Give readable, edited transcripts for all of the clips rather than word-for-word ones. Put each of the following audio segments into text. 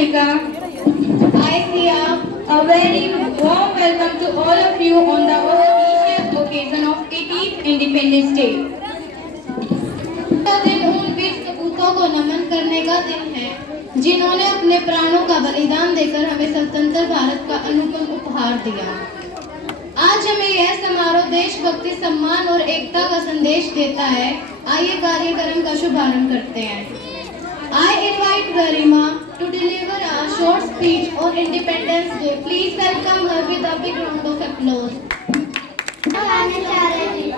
Monica. I see a very warm welcome to all of you on the auspicious occasion of 18th Independence Day. यह दिन उन वीर सपूतों को नमन करने का दिन है जिन्होंने अपने प्राणों का बलिदान देकर हमें स्वतंत्र भारत का अनुपम उपहार दिया। आज हमें यह समारोह देशभक्ति, सम्मान और एकता का संदेश देता है। आइए कार्यक्रम का शुभारंभ करते हैं। I invite Garima to deliver a short speech on Independence Day. Please welcome her with a big round of applause. आदरणीय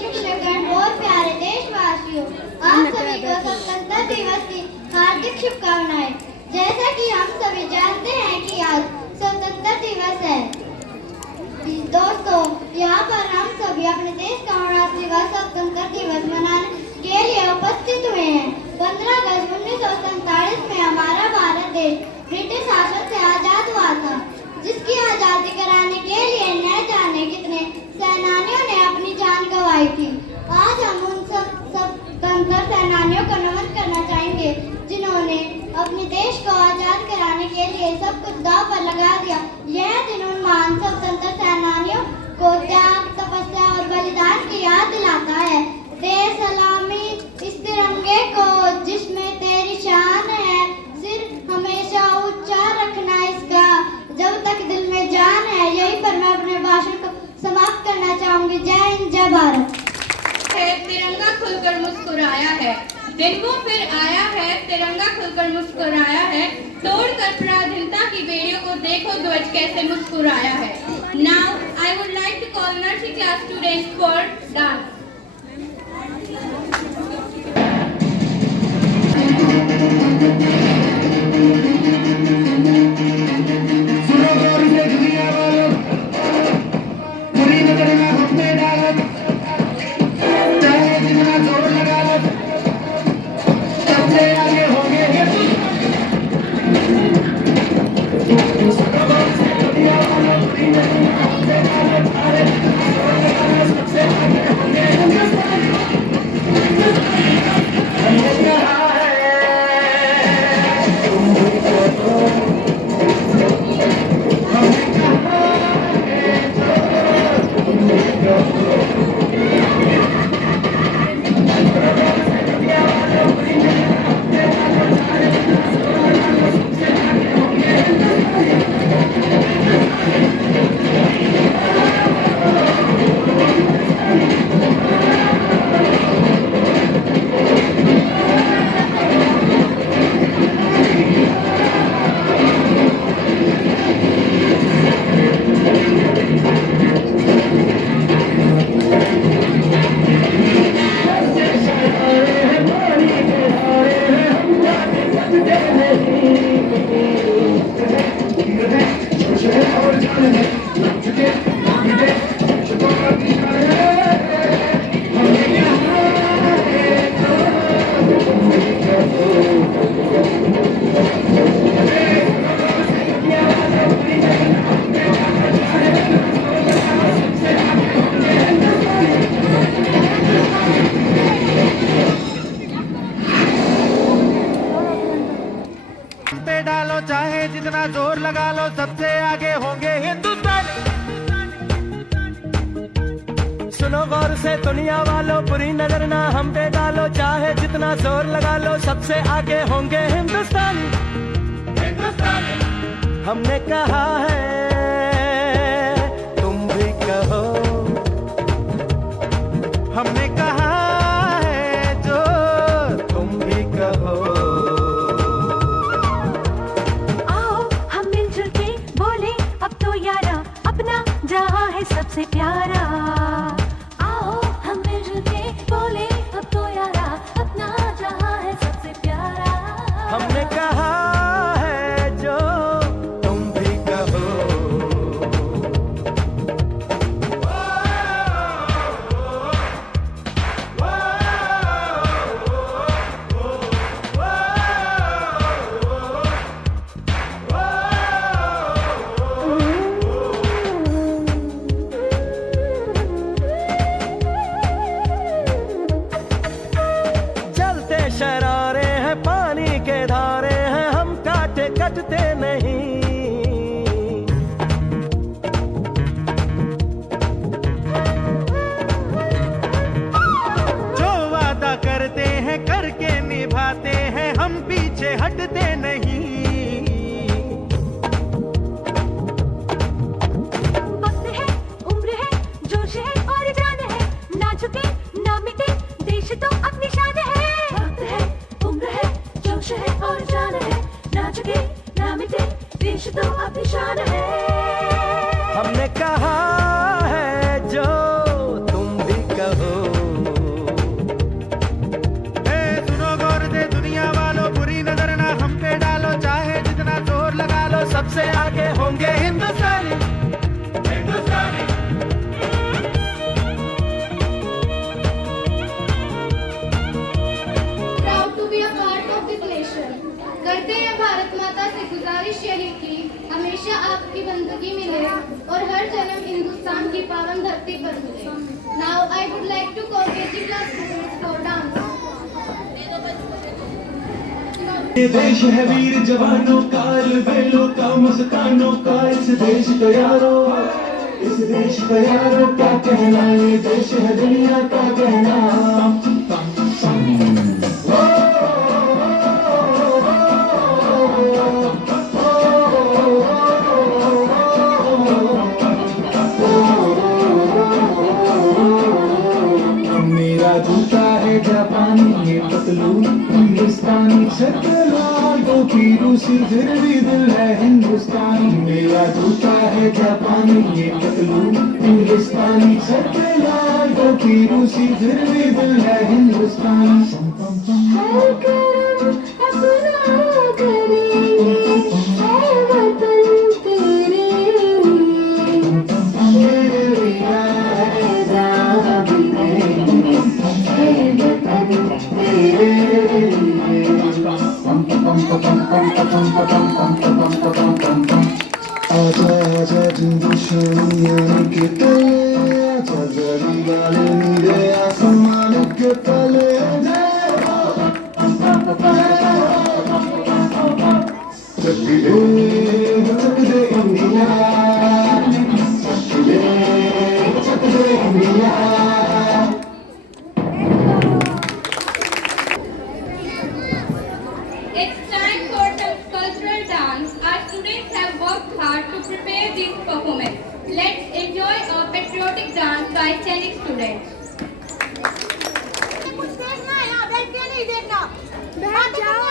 शिक्षकगण और प्यारे देशवासियों, आप सभी को स्वतंत्रता दिवस की हार्दिक शुभकामनाएं। जैसा कि हम सभी जानते हैं कि आज स्वतंत्रता दिवस है। दोस्तों, यहाँ पर हम सभी अपने देश का राष्ट्रीय स्वतंत्रता दिवस मनाने के लिए उपस्थित हुए हैं। 15 अगस्त 1947 में हमारा भारत देश ब्रिटिश शासन से आजाद हुआ था, जिसकी आजादी कराने के लिए न जाने कितने सेनानियों ने अपनी जान गंवाई थी। आज हम उन सब स्वतंत्र सेनानियों को नमन करना चाहेंगे जिन्होंने अपने देश को आजाद कराने के लिए सब कुछ दांव पर लगा दिया। यह दिन उन महान स्वतंत्र सेनानियों को त्याग, तपस्या और बलिदान की याद दिलाता है। दे सलामी इस तिरंगे को जिसमें तेरी शान है, सिर हमेशा ऊंचा रखना इसका जब तक दिल में जान है। यही पर मैं अपने भाषण को समाप्त करना चाहूंगी। जय हिंद, जय भारत। तिरंगा खुलकर मुस्कुराया है, दिन वो फिर आया है, तिरंगा खुलकर मुस्कुराया है। तोड़कर पराधीनता की बेड़ियों को देखो ध्वज कैसे मुस्कुराया है। Now I would like to call nursery class students for dance. डालो चाहे जितना जोर लगा लो, सबसे आगे होंगे हिंदुस्तान। सुनो गौर से दुनिया वालों, बुरी नजर ना हम पे डालो, चाहे जितना जोर लगा लो, सबसे आगे होंगे हिंदुस्तान। हमने कहा है तुम भी कहो, हमने कहा है जो तुम भी कहो। जहाँ है सबसे प्यारा, आओ हम मिलजुल के बोले अब तो यारा, अपना जहाँ है सबसे प्यारा। हमने कहा है जो तुम भी कहो। शरारे हैं, पानी के धारे हैं, झुके ना मिटे, देश तो अपनी शान है। हमने कहा है जो तुम भी कहो। सुनो गौर से दुनिया वालों, बुरी नजर ना हम पे डालो, चाहे जितना जोर लगा लो, सबसे आगे होंगे हिंदुस्तानी। Proud to be a part of this nation. करते हैं भारत माता से गुजारिश यही की हमेशा आपकी बंदगी मिले और हर जन्म हिंदुस्तान की पावन धरती पर मिले। Now I would like to call KG class students for dance. ये देश है वीर जवानों का, बेलों का, मस्तानों का, इस देश का यारों, इस देश का यारों क्या कहना, ये देश है दुनिया का कहना। मेरा जूता है जापानी, ये पतलून हिंदुस्तानी, छत लाल टोपी रूसी, फिर भी दिल है हिंदुस्तानी। मेरा जूता है जापानी, ये पतलून हिंदुस्तानी, छत लाल टोपी रूसी, फिर भी दिल है हिंदुस्तानी। हर करम अपना करेंगे, है वतन तेरे आजा आजा दुश्मनियां के तले, आजा जरी वाले नीले आसमान के तले, चक दे इंडिया, चक दे India. It's time for the cultural dance. Our students have worked hard to prepare this performance. Let's enjoy a patriotic dance by scenic students. कुछ देखना है, यहाँ बैठ के नहीं देखना, बैठ जाओ।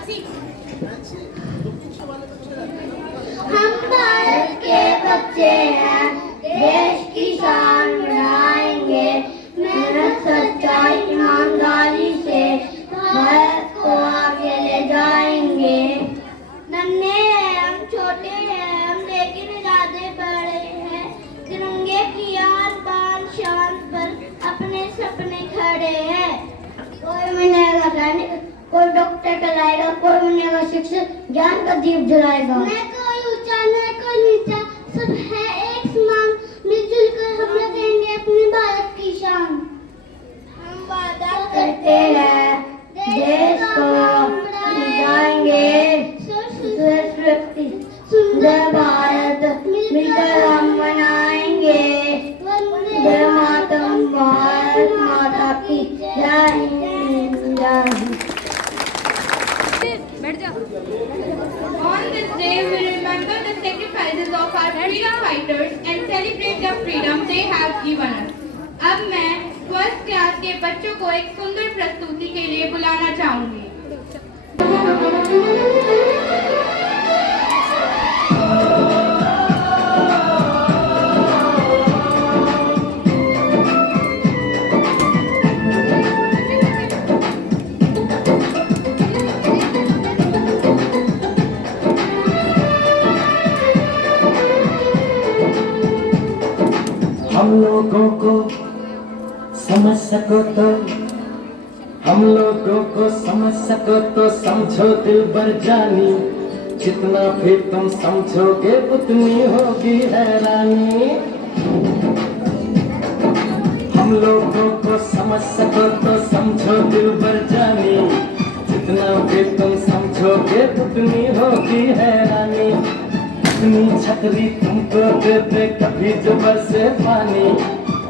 हम भारत के बच्चे हैं, देश की शान बढ़ाएंगे, मेहनत सच्चाई ईमानदारी से भारत को आगे ले जाएंगे। नन्हे हैं हम, छोटे हैं हम, लेकिन इरादे बड़े हैं, तिरंगे की आन बान शान पर अपने सपने खड़े हैं। कोई बनेगा सैनिक, कोई डॉक्टर कहलाएगा, कोई बनेगा शिक्षक, ज्ञान का दीप जलाएगा। न कोई ऊंचा न कोई नीचा, सब है एक समान, मिलजुल कर हम रखेंगे अपने भारत की शान। हम वादा करते हैं देश को बनाएंगे सुंदर भारत, मिलकर हम बनाएंगे वंदे मातरम, भारत माता की जय हिंद, जय Hind. On this day, we remember the sacrifices of our freedom fighters and celebrate the freedom they have given us. अब मैं फर्स्ट क्लास के बच्चों को एक सुंदर प्रस्तुति के लिए बुलाना चाहूंगी। हम लोगों को समझ सको तो, हम लोगों को समझ सको तो समझो दिल भर जानी, जितना भी तुम समझोगे उतनी होगी हैरानी। हम लोगों को समझ सको तो समझो दिल भर जानी, जितना भी तुम समझोगे उतनी होगी हैरानी। इतनी छतरी तुमको दे दे कभी जुबर से पानी,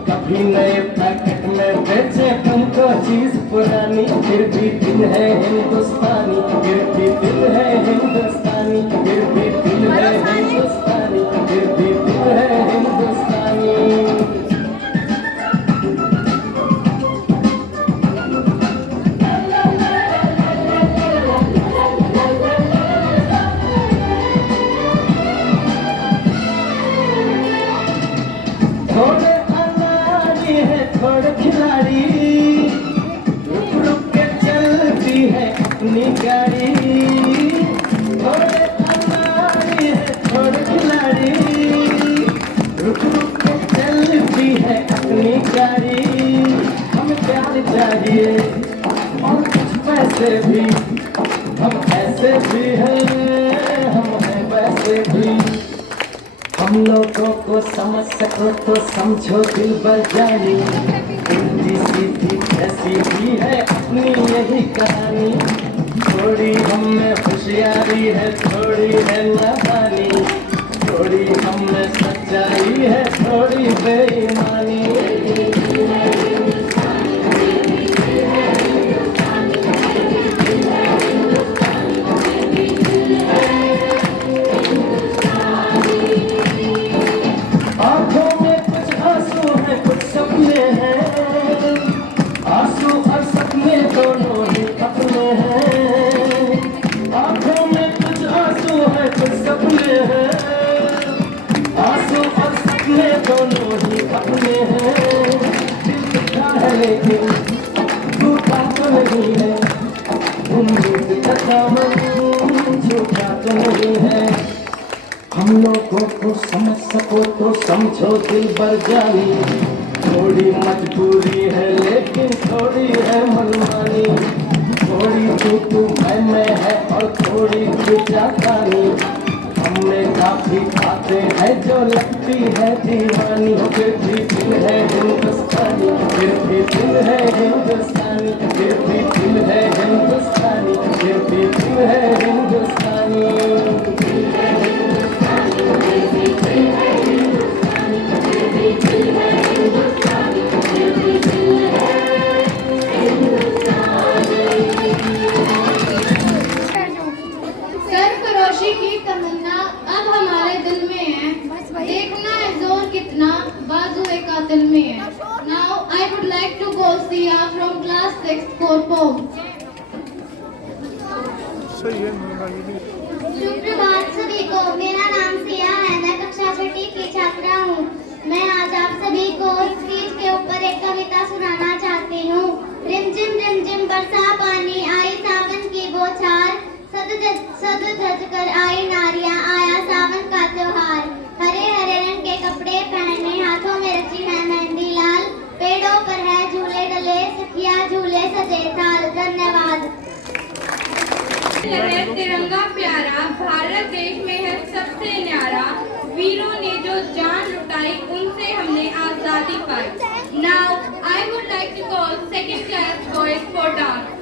कभी नए पैकेट में बेचे तुमको चीज पुरानी, फिर भी दिल है हिंदुस्तानी, फिर भी दिल है हिंदुस्तानी, फिर भी दिल है हिंदुस्तानी, फिर भी दिल है हिंदुस्तानी। थोड़े अनाड़ी है थोड़े खिलाड़ी, रुक रुक के चलती है अपनी गाड़ी। थोड़े अनाड़ी है थोड़े खिलाड़ी, रुक रुक के चलती है अपनी गाड़ी। हमें प्यार चाहिए और कुछ पैसे भी, हम ऐसे भी हैं हम हैं वैसे भी। हम लोगों को समझ सको तो समझो दिल भर जानी, उल्टी सीधी कैसी भी है अपनी यही कहानी। थोड़ी हम में होशियारी है, थोड़ी है नादानी, थोड़ी हम में सच्चाई है, थोड़ी बेईमानी। आंखों में कुछ आंसू है कुछ सपने हैं, आंसू और सपने दोनों ही अपने हैं। आंखों में कुछ आंसू है कुछ सपने हैं, आंसू और सपने दोनों ही अपने हैं। दिल दुखा है लेकिन टूटा तो नहीं है, उम्मीद का दामन झूठा तो नहीं है। हम लोगों को समझ सको तो समझो दिल भर जानी, थोड़ी मजबूरी है लेकिन थोड़ी है मनमानी। थोड़ी तू मैं है और थोड़ी जातानी, हमने काफी बातें हैं जो लगती है दीवानी। फिर भी दिल है हिंदुस्तानी, फिर भी दिल है हिंदुस्तानी, फिर भी दिल है हिंदुस्तानी, फिर भी दिल है हिंदुस्तानी। सरफरोशी की तमन्ना अब हमारे दिल में है, देखना है जोर कितना बाजुए कातिल में है। Now I would like to go Sia from class 6 for poem. सुप्रभात सभी को। मेरा नाम सिया है। मैं कक्षा 6ठी की छात्रा हूँ। मैं आज आप सभी को इस स्पीच के ऊपर एक कविता सुनाना चाहती हूँ। रिमझिम बरसा पानी, आई सावन की बौछार, सज धज कर आई नारियां, आया सावन का त्योहार। हरे हरे रंग के कपड़े पहने, हाथों में रची है मेहंदी लाल, पेड़ों पर है झूले डले, सखिया झूले सजे थाल। धन्यवाद। है तिरंगा प्यारा, भारत देश में है सबसे न्यारा, वीरों ने जो जान लुटाई उनसे हमने आजादी पाई। Now I would like to call second class boys for dance.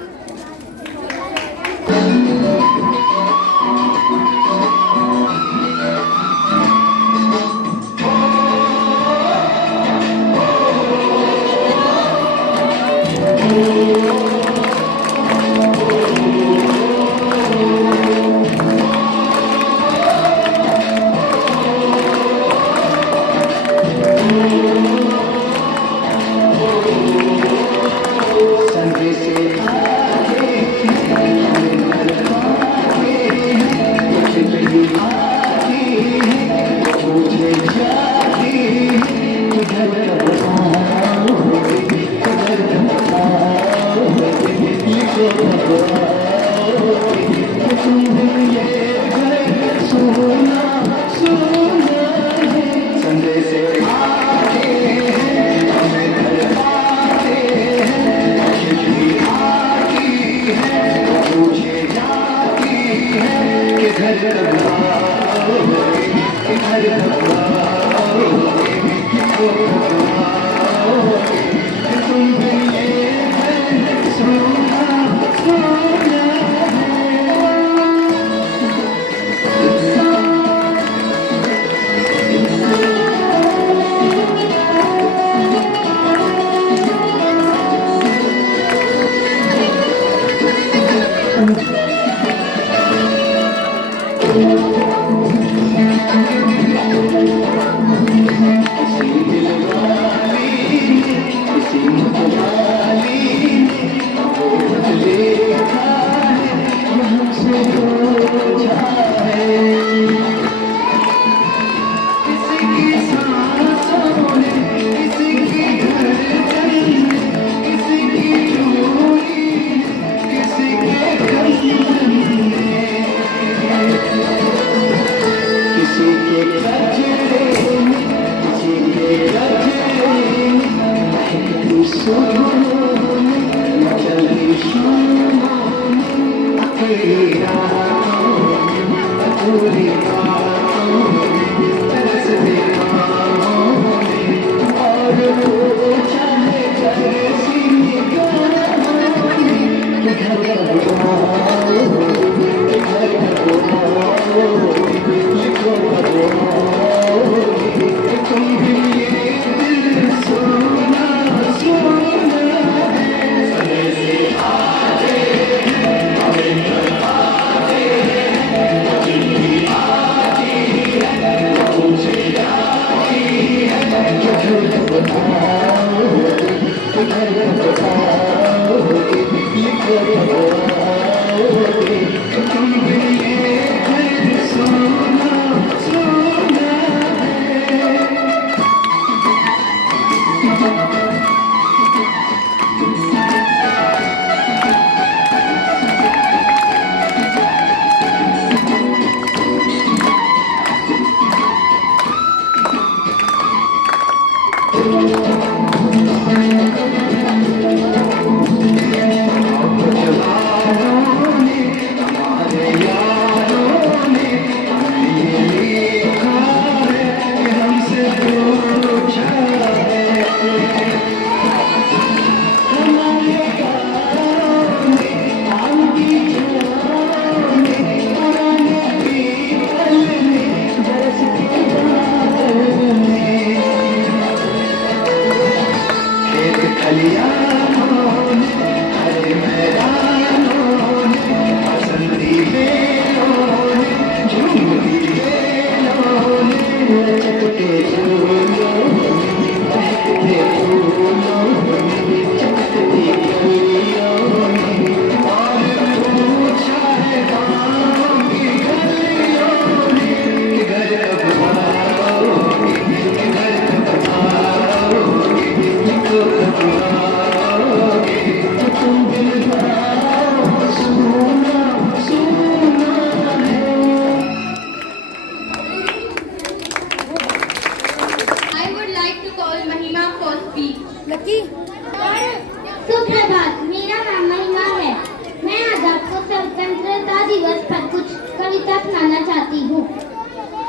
वीरता अपनाना चाहती हूँ।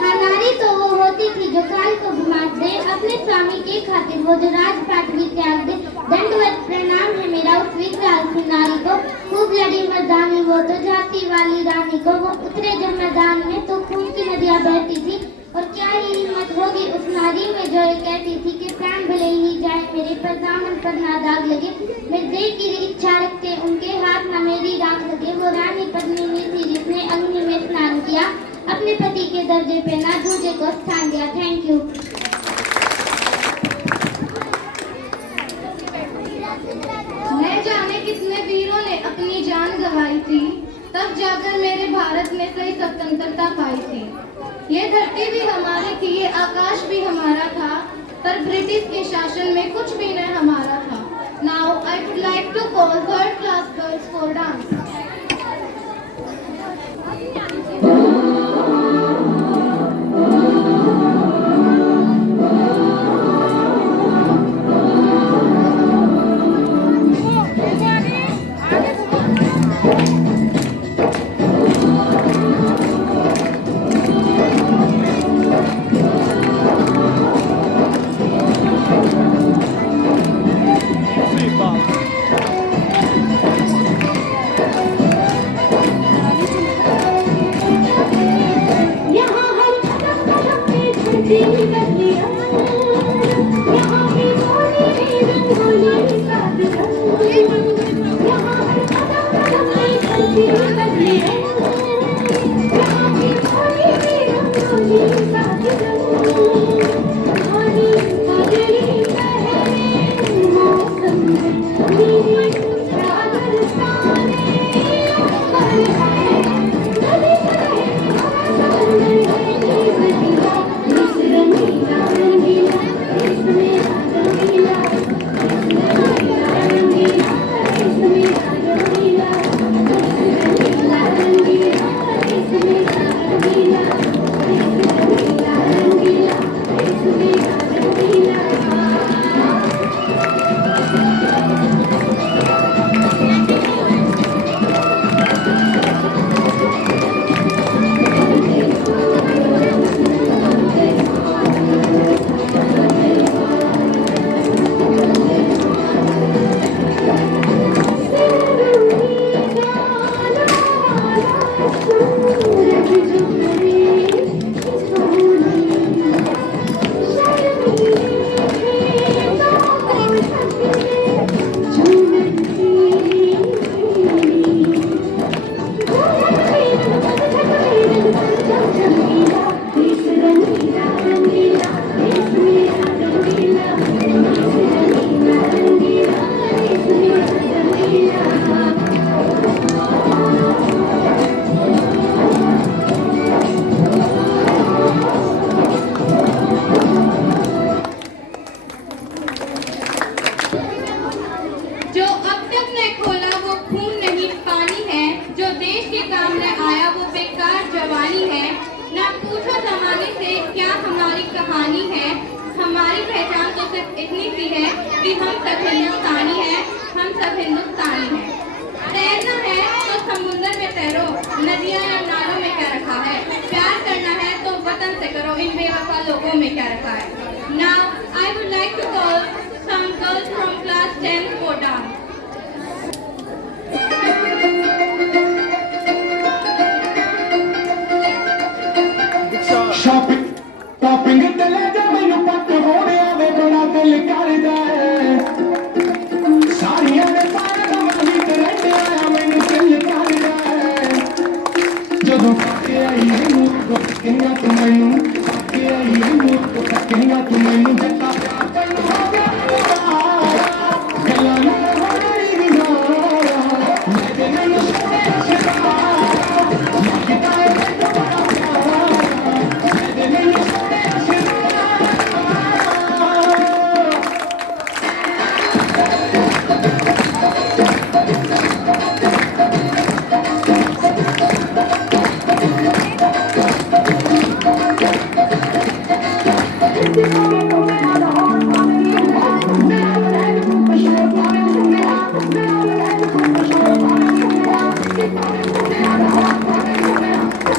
हाँ, नारी तो वो होती थी जो काल को मात दे, अपने स्वामी के खातिर वो जो राजपाट भी त्याग दे। दंडवत प्रणाम है मेरा उस विकराल नारी को, खूब लड़ी मर्दानी वो तो जाती वाली रानी को। वो उतरे जब मैदान में तो खून की नदियाँ बहती थी, और क्या ही हिम्मत होगी उस नारी में जो ये कहती थी कि प्राण भले ही जाए मेरे पर दामन पर ना दाग लगे। मैं देह की इच्छा रखते उनके हाथ ना मेरी राख लगे। वो रानी पत्नी में थी जिसने अग्नि में स्नान किया, अपने पति के दर्जे पे ना दूजे को स्थान दिया। Thank you. न जाने कितने वीरों ने अपनी जान गंवाई थी, तब जाकर मेरे भारत में सही स्वतंत्रता पाई थी। ये धरती भी हमारी थी, ये आकाश भी हमारा था, पर ब्रिटिश के शासन में कुछ भी न हमारा था। Now I would like to call third class girls for dance.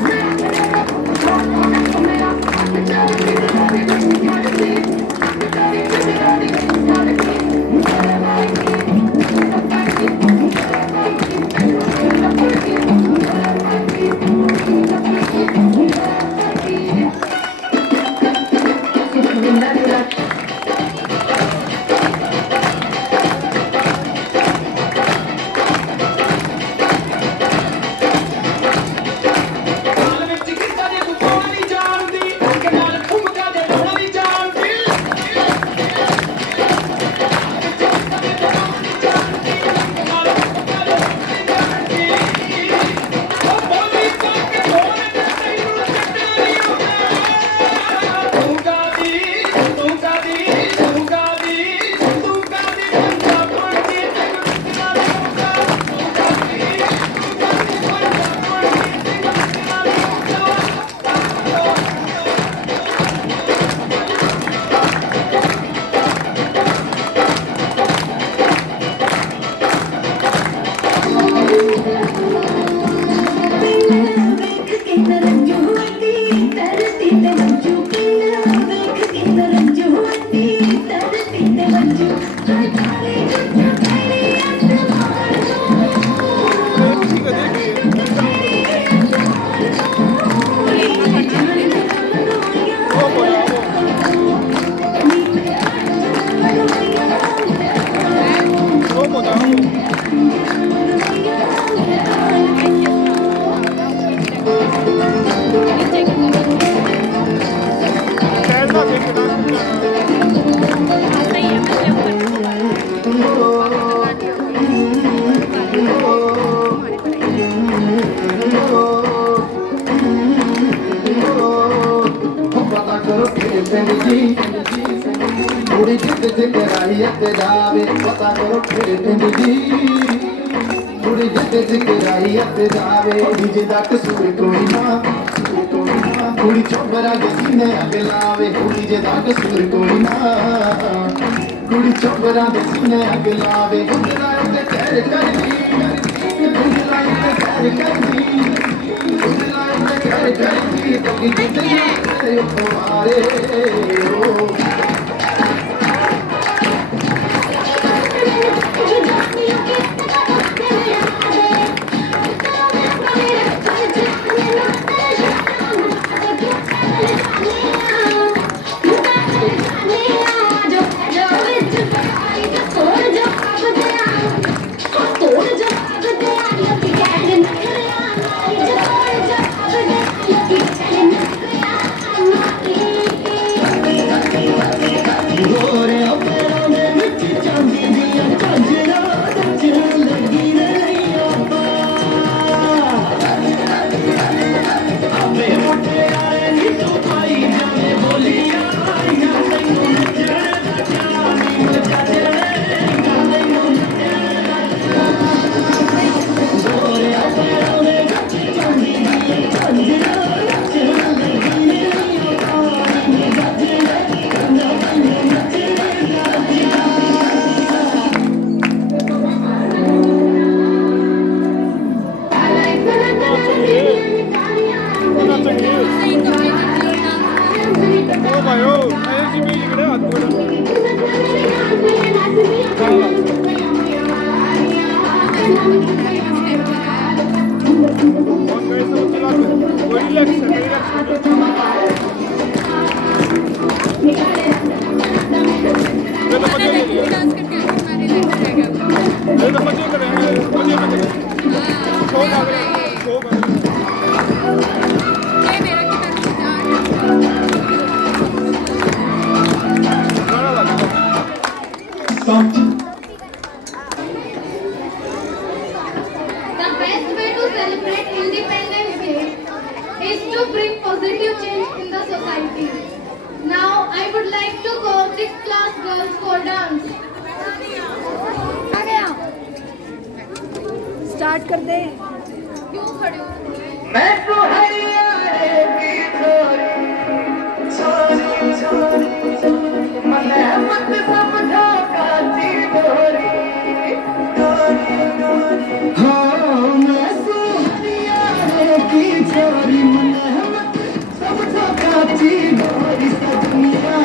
Yeah. कुड़ी जिद जिद राही अते जावे पता करो तेरे पिंड दी कुड़ी जिद जिद राही अते जावे डीजे दा कसूर कोई ना कुड़ी चोबरा के सीने अग लावे कुड़ी जे दा कसूर कोई ना कुड़ी चोबरा के सीने अग लावे गुजरा ते कहर करदी गुजरा ते कहर करदी गुजरा ते कहर करदी तो की जिंदगी तुम्हारे ओ The best way to celebrate Independence Day is to bring positive change in the society. Now I would like to call 6th class girls for dance. Start कर दे क्यों खड़े हो? मैं तो हरियाणे की छोरी छोरी छोरी मन मत समझो काची गोरी गोरी गोरी हाँ मैं तो हरियाणे की छोरी मन मत समझो काची गोरी सजनिया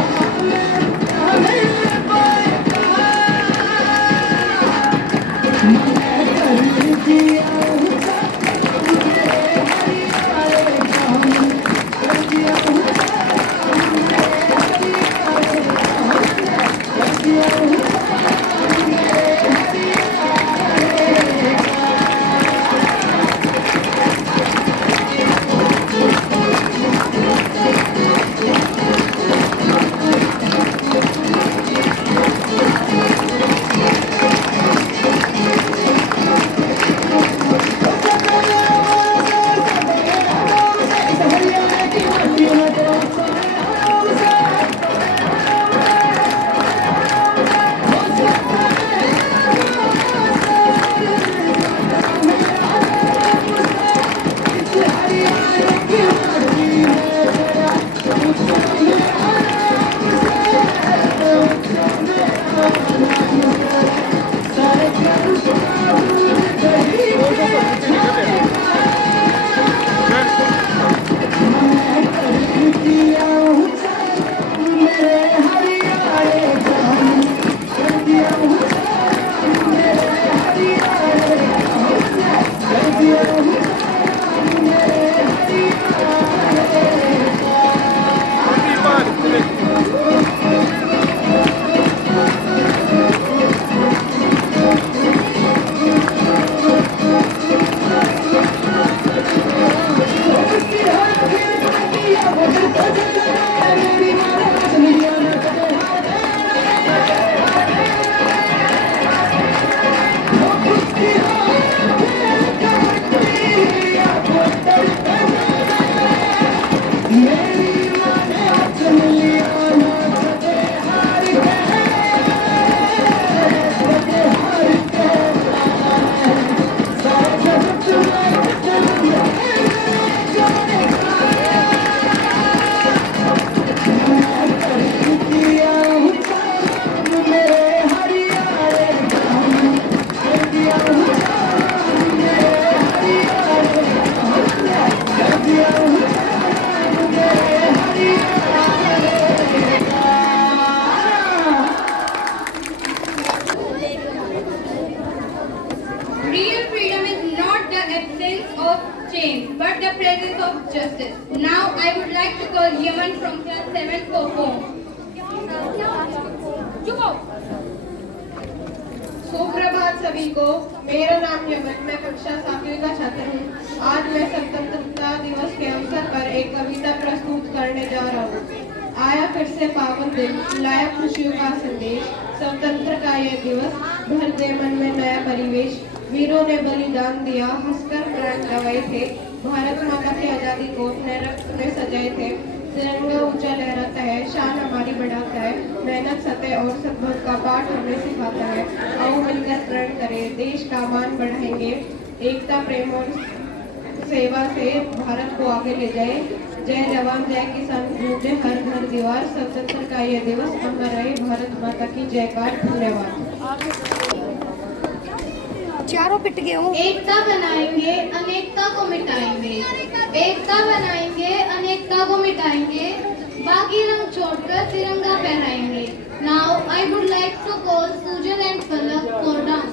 presence of justice. Now I would like to call Yaman from class 7 for home. सुप्रभात सभी को। मेरा नाम यमन, मैं कक्षा 7वीं का छात्र हूँ। आज मैं स्वतंत्रता दिवस के अवसर पर एक कविता प्रस्तुत करने जा रहा हूँ। आया फिर से पावन दिन, लाया खुशियों का संदेश। स्वतंत्र का ये दिवस भर दे मन में नया परिवेश। वीरों ने बलिदान दिया, हंसकर प्राण गंवाए थे। भारत माता की आजादी को अपने रक्त में सजाए थे। तिरंगा ऊंचा लहराता है, शान हमारी बढ़ाता है। मेहनत, सत्य और सद्भाव का पाठ हमें सिखाता है। आओ मिलकर प्रण करें, देश का मान बढ़ाएंगे। एकता, प्रेम और सेवा से भारत को आगे ले जाए। जय जवान जय किसान, गूंजे हर घर दीवार। स्वतंत्र का ये दिवस अमर रहे, भारत माता की जयकार। धन्यवाद। चारों पिट गए हो। एकता बनाएंगे, अनेकता को मिटाएंगे। एकता बनाएंगे, अनेकता को मिटाएंगे। बाकी रंग छोड़कर तिरंगा फहराएंगे। Now I would like to call Sujan and Palak for dance.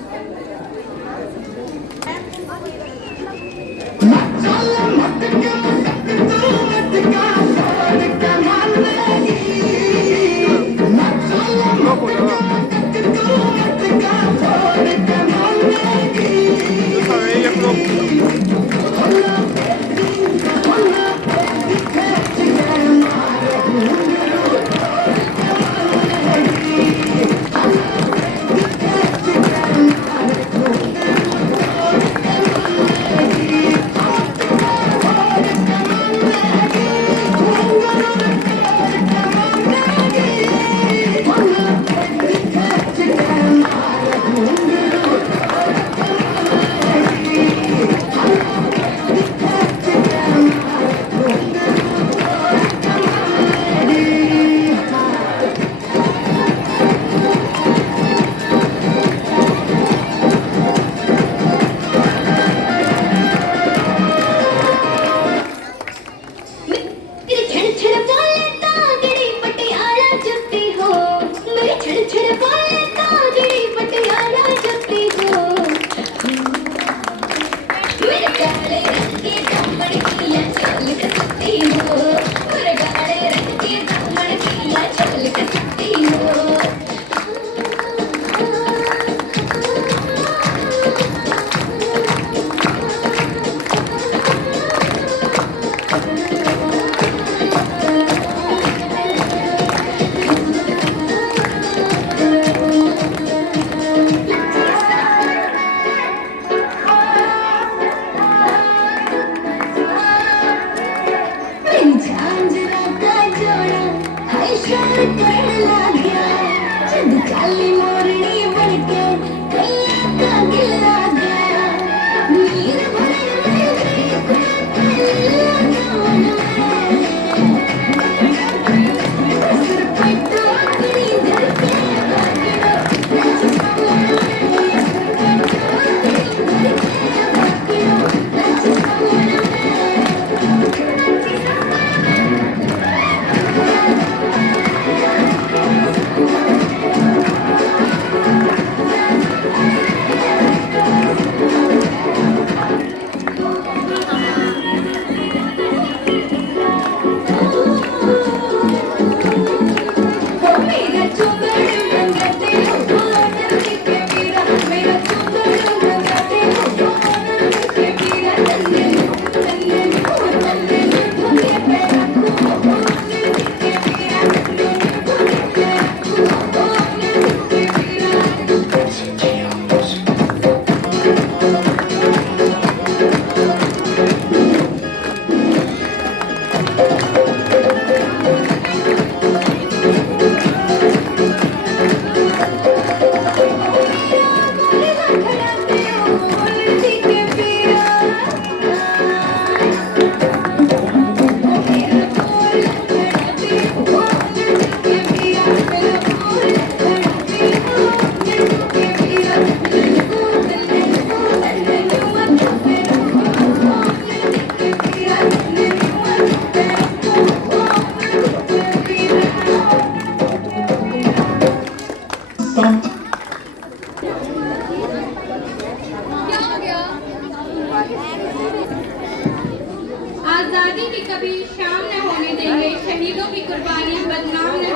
आजादी की कभी शाम न होने देंगे, शहीदों की कुर्बानी बदनाम न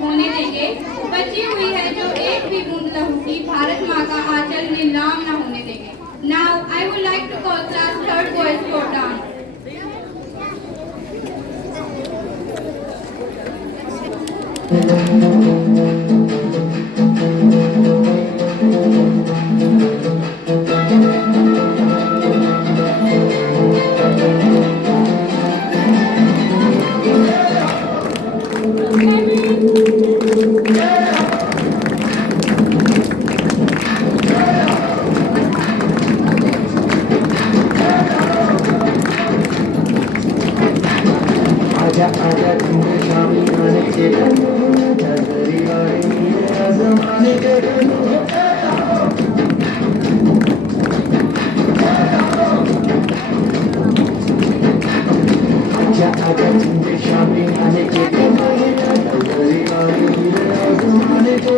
होने देंगे। बची हुई है जो एक भी बूंद लहू की, भारत माँ का आंचल नीलाम न होने देंगे। Now I would like to call class third boys for dance. आजा आजा तुम्हें शामी आने के आजा तेरी वाली ज़माने के आजा आजा तुम्हें शामी आने के आजा तेरी वाली ज़माने के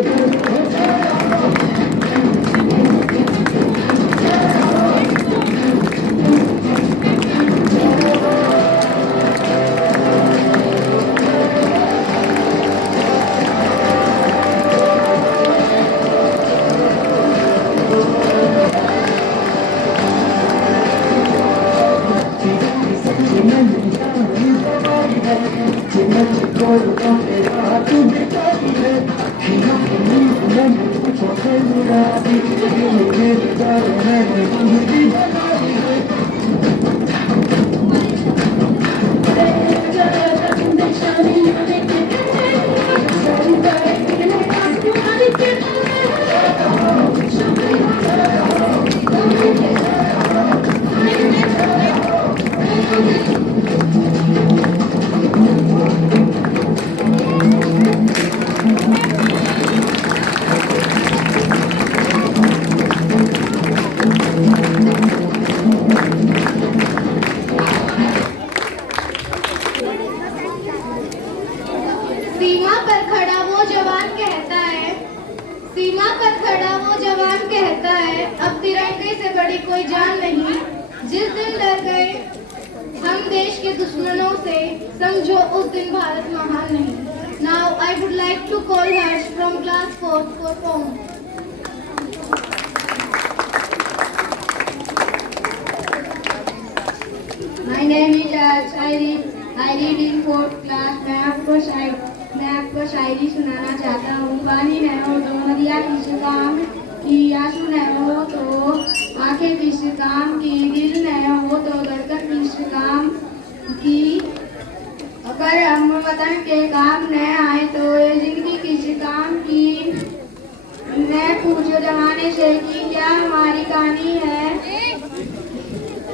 सीमा पर खड़ा वो जवान कहता है, सीमा पर खड़ा वो जवान कहता है, अब तिरंगे से बड़ी कोई जान नहीं। जिस दिन डर गए हम देश के दुश्मनों से, समझो उस दिन भारत महान नहीं। Now I would like to call Harsh from class 4 for poem. My name is Harsh. I read in 4th class. मैं आपको शायरी सुनाना चाहता हूँ। पानी न हो तो नदियाँ किस काम की, आंसू न हो तो आंखें किस काम की, दिल न हो तो धड़कन किस काम की, अगर हम वतन के काम न आए तो ये जिंदगी किस काम की। मैं पूछो जमाने से कि क्या हमारी कहानी है,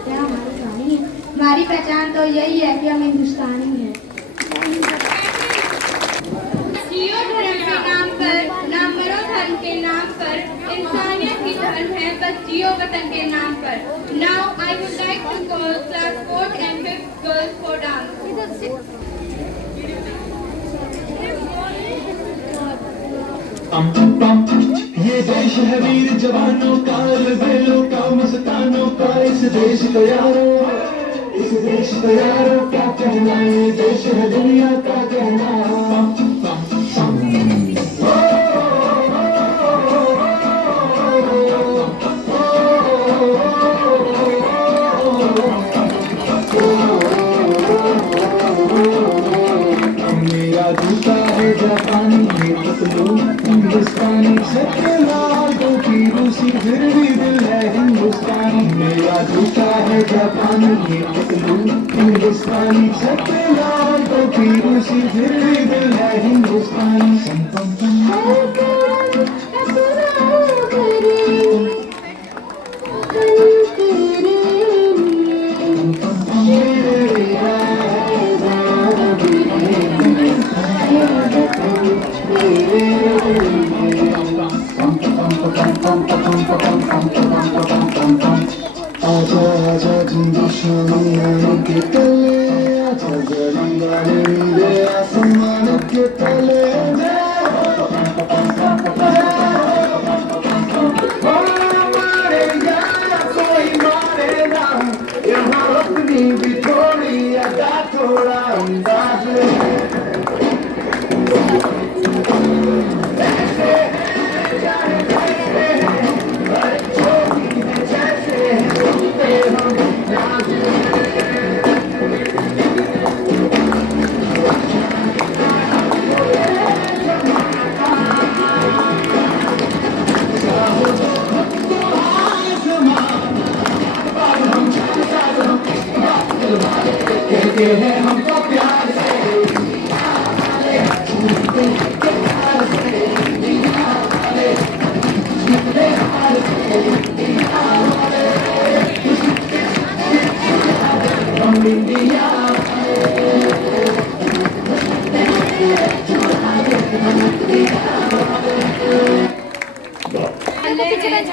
क्या हमारी कहानी है। हमारी पहचान तो यही है कि हम हिंदुस्तानी हैं। जियो धर्म के नाम पर, ना मरो धर्म के नाम पर, इंसानियत ही धर्म है बस जियो वतन के नाम पर। Now I would like to call class 4th and 5th girls for dance. ये देश है वीर जवानों का, लबेलों का, मस्तानों का। इस देश को यारो, इस देश को यारो क्या कहना, ये देश है दुनिया का कहना। मेरा जूता है जापानी, ये पतलून हिंदुस्तानी, सत्य लाल टोपी रूसी, फिर भी दिल है हिंदुस्तानी। मेरा जूता है जापानी, ये पतलून हिंदुस्तानी, सत्य लाल टोपी रूसी, फिर भी दिल है हिंदुस्तानी। आजा आजा हिंदुस्तानी आने के तले, आजा गली वाले नीले आसमान के तले। मारेगा कोई मारेगा, यहाँ अपनी भी थोड़ी थोड़ा अंदाज ऐसे हैं चाहे कैसे हैं, पर जो भी है जैसे हैं, सुनते हम नाज कहते हैं हमको प्यार से हम इंडिया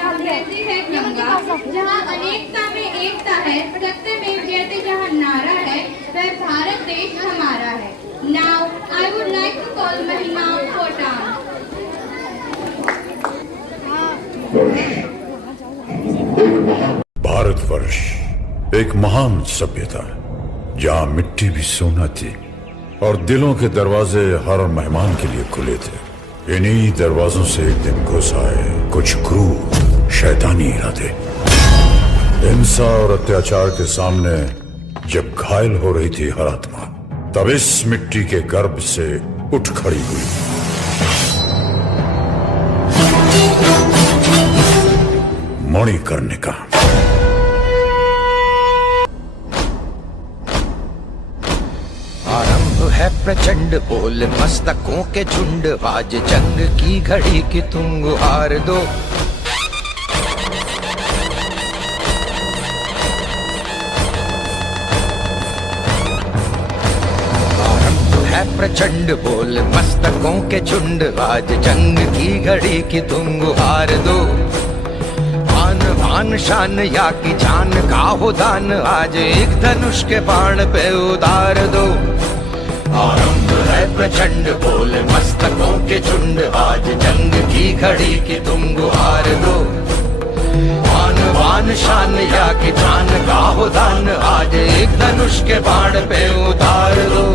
अंग्रेजी है गंगा, जहाँ अनेकता में एकता है, सत्य में जयते जहाँ नारा है, वह भारत देश हमारा है। Now I would like to call Mahima Kotan. Bharatvarsh एक महान सभ्यता है जहाँ मिट्टी भी सोना थी और दिलों के दरवाजे हर मेहमान के लिए खुले थे। इन्हीं दरवाजों से एक दिन घुस आए कुछ क्रूर शैतानी इरादे। हिंसा और अत्याचार के सामने जब घायल हो रही थी हर आत्मा, तब इस मिट्टी के गर्भ से उठ खड़ी हुई। मणिकर्णिका। आरंभ है प्रचंड बोल मस्तकों के झुंड, आज जंग की घड़ी की तुम गुहार दो। आरंभ है प्रचंड बोल मस्तकों के झुंड, आज जंग की घड़ी की तुम गुहार दो। आन भान शान या की जान का हो दान, आज एक धनुष के बाण पे उतार दो। आरंभ है प्रचंड बोल मस्तकों के झुंड, आज जंग की घड़ी की तुम गुहार दो। आन बान शान या की जान का हो दान, आज एक धनुष के बाण पे उतार दो।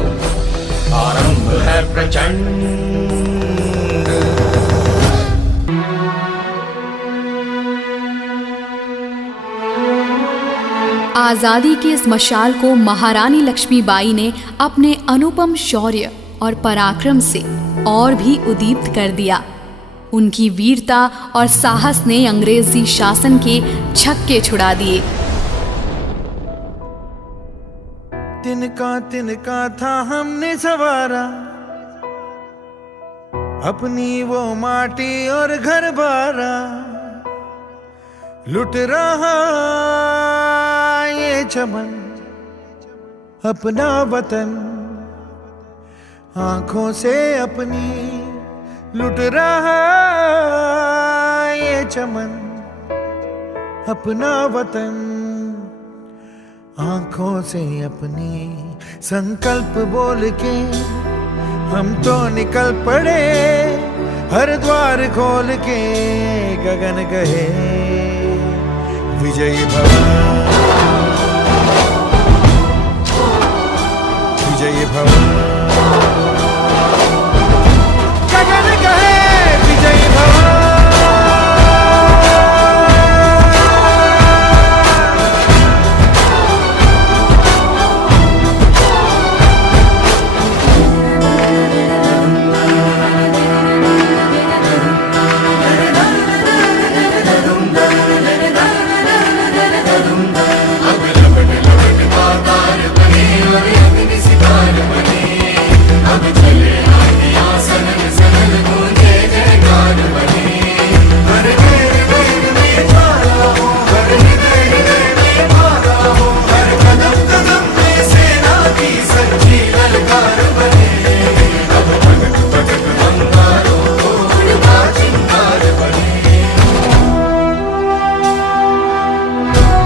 आरंभ है प्रचंड। आजादी के इस मशाल को महारानी लक्ष्मीबाई ने अपने अनुपम शौर्य और पराक्रम से और भी उद्दीप्त कर दिया। उनकी वीरता और साहस ने अंग्रेजी शासन के छक्के छुड़ा दिए। तिनका था हमने सवारा, अपनी वो माटी और घर बारा। लुट रहा ये चमन अपना वतन, आंखों से अपनी लुट रहा ये चमन अपना वतन, आंखों से अपनी। संकल्प बोल के हम तो निकल पड़े, हर द्वार खोल के गगन गए। विजयी भव विजयी भव गगन गए विजयी भव।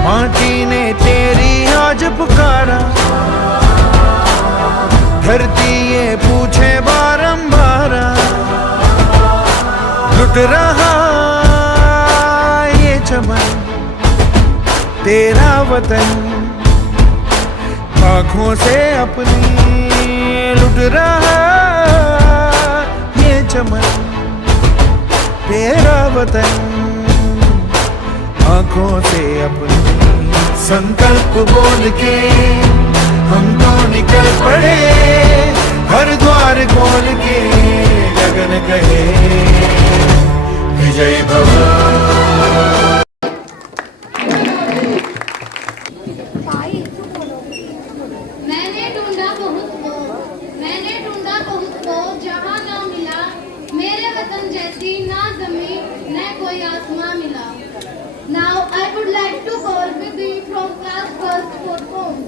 माटी ने तेरी आज पुकारा, धरती ये पूछे बारंबार। लुट रहा ये चमन तेरा वतन, आंखों से अपनी लुट रहा ये चमन तेरा वतन, आंखों से अपनी संकल्प बोल के हम तो निकल पड़े, हर द्वार खोल के गगन कहे विजय भव। मैंने ढूंढा बहुत को जहां ना मिला, मेरे वतन जैसी ना जमीन न कोई आसमां मिला। Now I would like to call Vidhi from class first for home.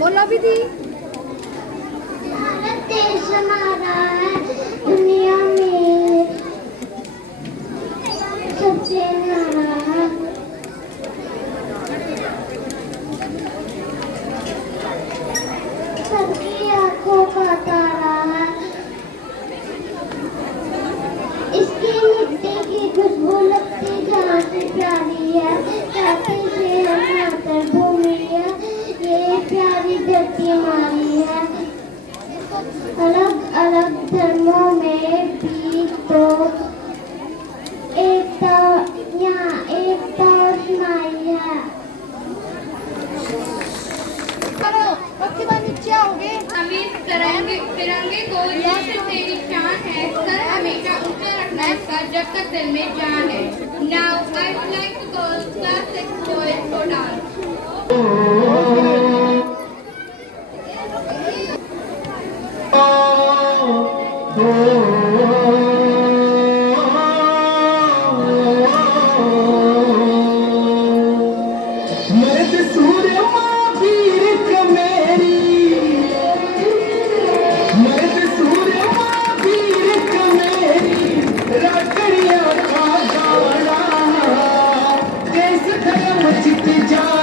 बोलो विधि। भारत देश हमारा है, दुनिया में सबसे न्यारा है। सबकी आंखों का तारा है, इसकी मिट्टी की खुशबू लगती जहाँ से प्यारी है, कहते से हम मातृभूमि है, ये प्यारी धरती हमारी है। अलग अलग धर्मों में भी तो एकता, यहाँ एकता समाई है। नीचे आओगे। हम इस तिरंगे को जैसे तेरी शान है, सर हमेशा ऊंचा रखना इसका जब तक दिल में जान है। Now I would like to call class 6 boys for dance. चित जा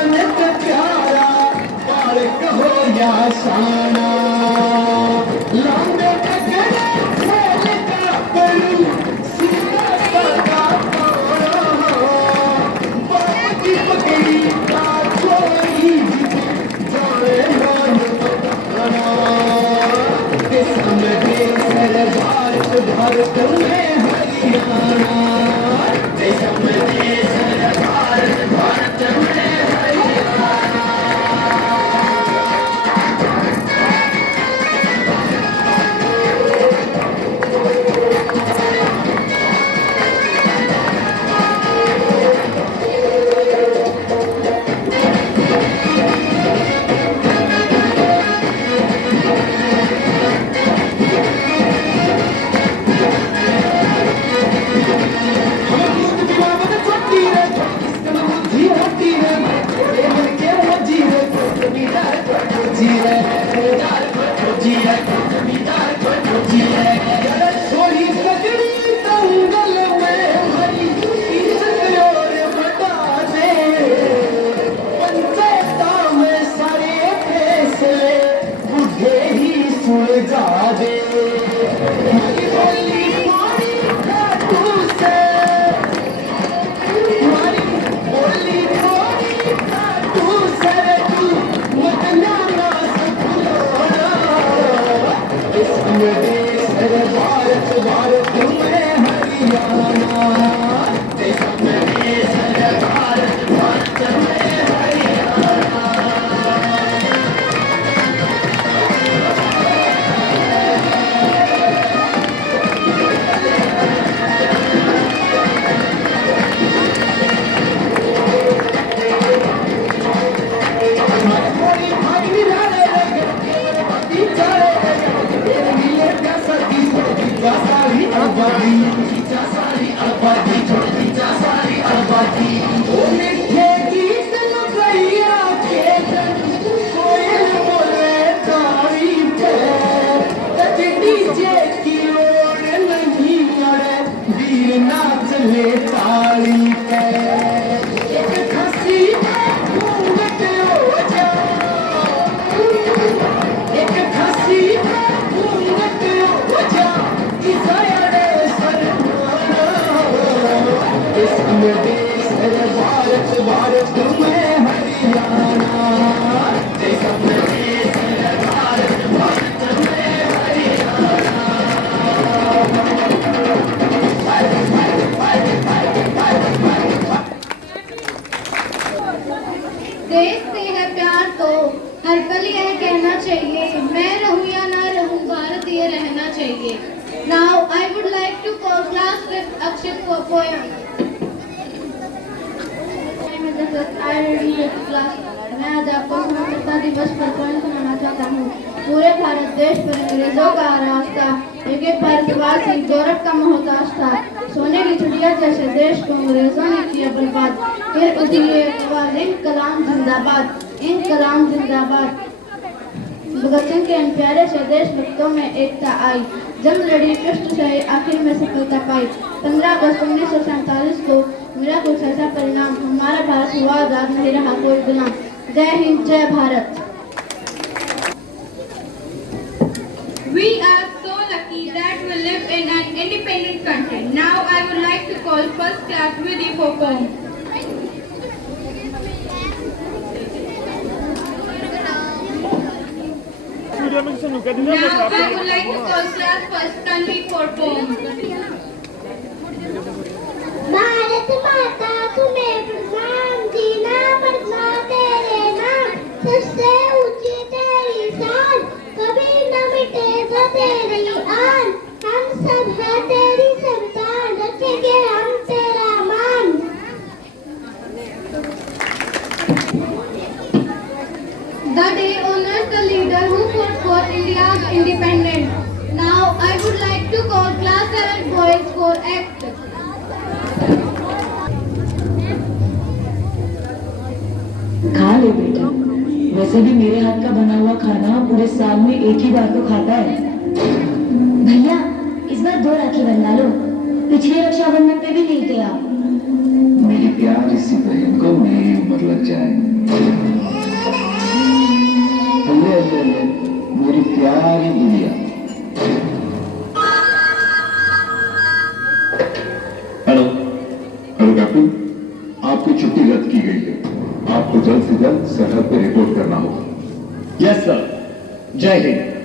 देश है भारत, भारत में हरियाणा। देश अपना देश है भारत, भारत में हरियाणा। देश से है प्यार तो हर पल यह कहना चाहिए, मैं रहूं या ना रहूं भारतीय रहना चाहिए। Now I would like to call class 5th Akshat for poem. I read class. मैं आज आपको स्वतंत्रता दिवस पर पोएम सुनाना चाहता हूँ। पूरे भारत देश पर अंग्रेजों का राज था, एक एक भारतवासी गौरव का मोहताज था। सोने की चिड़िया जैसे देश को अंग्रेजों ने किया बर्बाद, फिर उसी आवाज इनकलाब जिंदाबाद, इनकलाब जिंदाबाद। भगत सिंह के इन प्यारे से देशभक्तों में एकता आई, जंग लड़ी कष्ट सहे आखिर में सफलता पाई। 15 अगस्त 1947 को मिला कुछ ऐसा परिणाम, हमारा भारत हुआ आजाद, नहीं रहा कोई गुलाम। जय हिंद, जय Bharat. We are so lucky that we live in an independent country. Now I would like to call first class Vidhi for poem. Now I would like to call class first Tanvi for poem. Bharat माता तुम्हें प्रणाम, जीना मरना तेरे नाम, सबसे ऊंची तेरी शान, कभी न मिटेगा तेरी आन। हम सब है तेरी संतान, रखेंगे हम तेरा मान। The day honors the leader who fought for India's independence. Now I would like to call class 7 boys for act. खा ले बेटा, वैसे भी मेरे हाथ का बना हुआ खाना पूरे साल में एक ही बार तो खाता है। भैया इस बार 2 राखी बनवा लो, पिछले रक्षाबंधन पे भी नहीं थे आप। मेरी प्यारी सी बहन को मेरी उम्र लग जाए। ले ले ले मेरी प्यारी गुड़िया। हेलो हेलो कैप्टन, आपकी छुट्टी रद्द की गई है, आपको जल्द से जल्द सरहद पे रिपोर्ट करना होगा। यस सर, जय हिंद।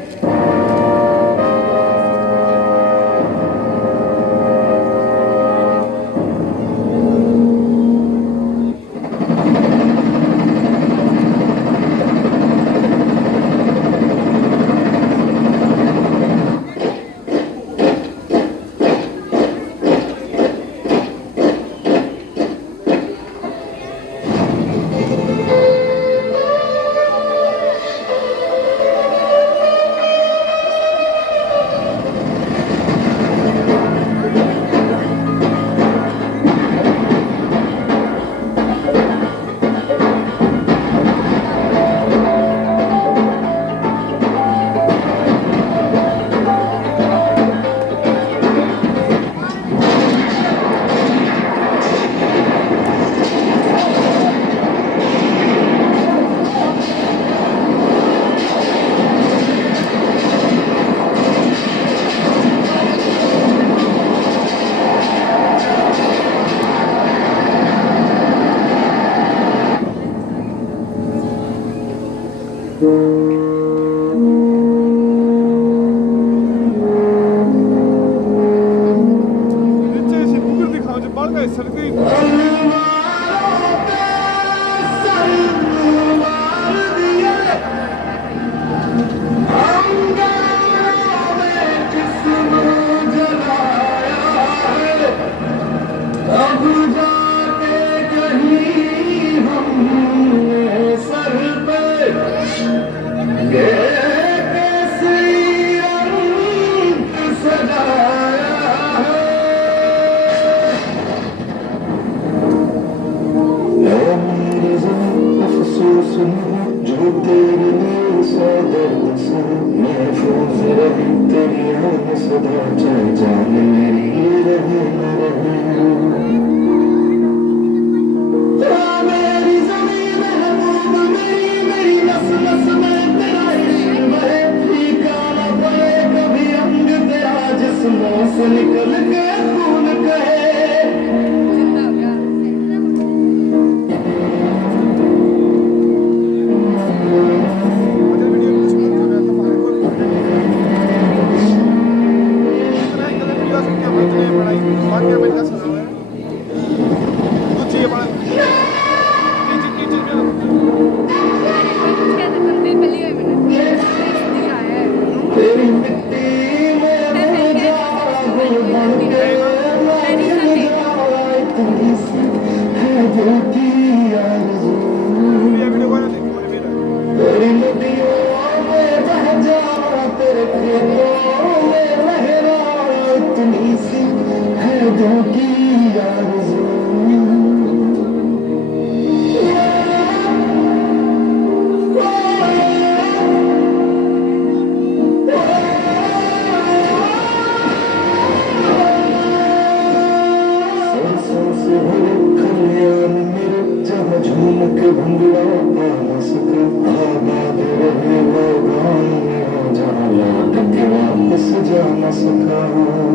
न सकाऊं।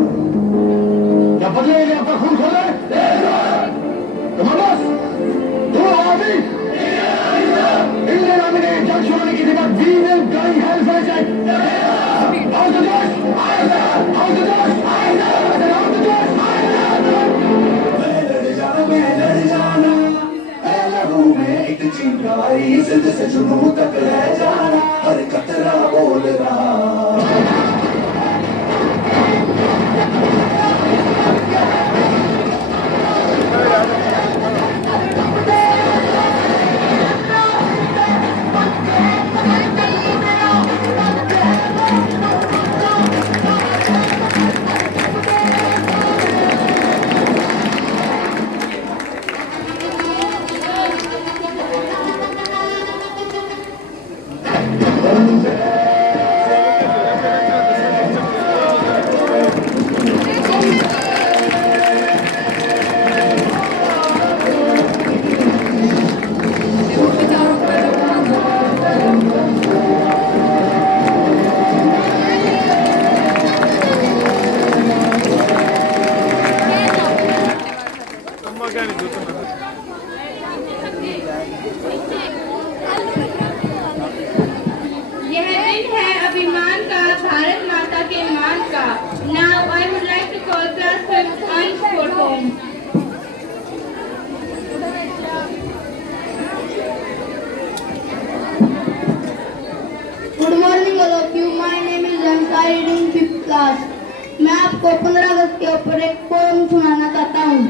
क्या बदले ने आपका खून खोला है? तू आदि इंडियन आर्मी ने जंग शुरू होने की बाद we will guide help for जाइट। How the josh, how the josh, how the josh. मैं लड़ जाना है लहू में एक चिंगारी, जिद से जुनून तक ले जाना, हर कतरा बोल रहा। यह दिन है अभिमान का, भारत माता के मान का। Now I would like to call class 5th Ansh for home. Good morning all of you. My name is Ansha, reading 5th class. मैं आपको 15 अगस्त के ऊपर एक पोएम सुनाना चाहता हूँ।